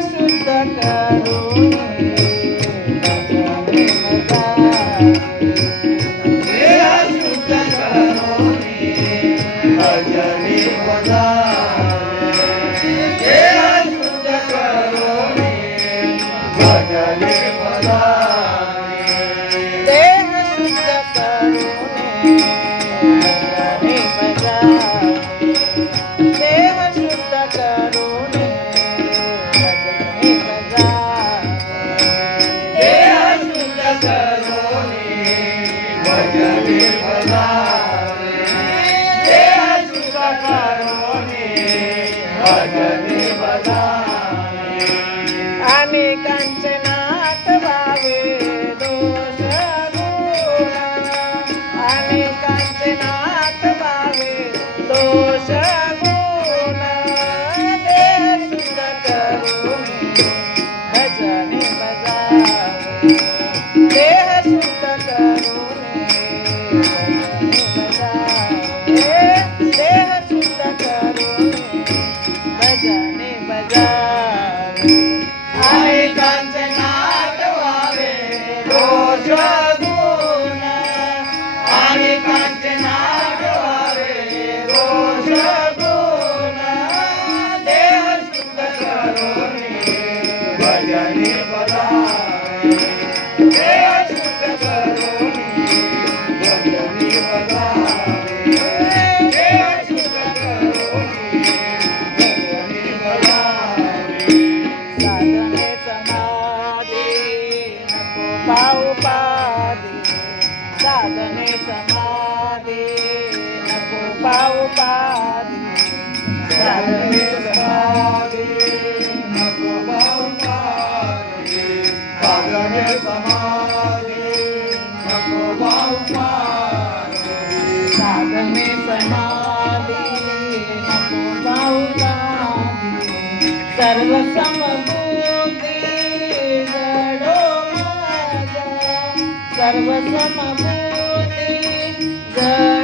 शुद्ध करून भजनी अनेकांचे नाथ भावे दोष गुण अनेकांचे नाथ भावे दोष गुण देह शुद्ध करून भजनी बजावे देह शुद्ध करून देह शुद्ध करून भजनी बजावे अनेकांचे नाथ व्हावे दोष गुण अनेकांचे नाथ व्हावे दोष गुण देह शुद्ध करून भजनी बजावे देह शुद्ध करून भजनी बजावे देह शुद्ध करून भजनी बजावे साधने समाधी नको पाहू पादी साधने समाधी नको पाहू पादी साधने समाधी नको पाहू पादी साधने समाधी नको पाहू पादी साधने समाधी नको पाहू पादी सर्व समबुद्धी जडो माझा सर्व समबुद्धी जडो